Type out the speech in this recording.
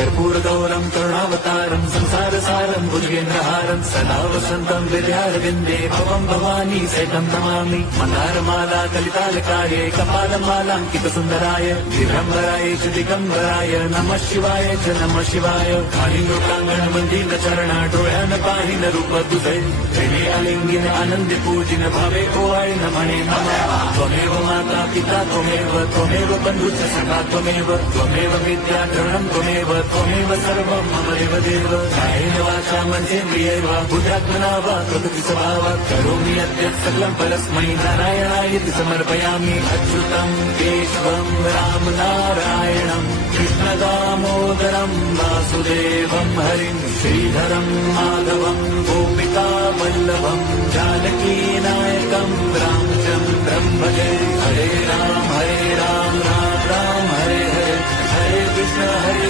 कर्पूरगौरं करुणावतारं संसारसारं भुजगेन्द्रहारं सदा वसन्तं विद्यारविन्दे भवं भवानी सहितं नमामि। मन्दारमाला कलितालकाये कपालमालाङ्कितसुन्दराय दिगम्बराय च दिगम्बराय नमः शिवाय च नमः शिवाय। कालिङ्गोटाङ्गण मंदिर चरण डोळ्यान पाहिन रूप तुझे प्रेमे अलिंगिन आनंदी पूजिन भावे ओवाळी नमणे नमः। त्वमेव माता पिता त्वमेव बन्धुश्च सखा त्वमेव विद्या द्रविणं त्वमेव सर्वं मम देव कायेन वाचा मनसेन्द्रियैर्वा बुद्ध्यात्मना वा प्रकृति स्वभावात् करोमि यद्यत् सकलं परस्मै नारायणायेति समर्पयामि। अच्युतं केशवं राम नारायणं कृष्णदामोदरं वासुदेवं हरिं श्रीधरं माधवं गोपिका वल्लभं जानकी नायकं रामचन्द्रं भजे। हरे राम राम राम हरे हरे हरे कृष्ण हरे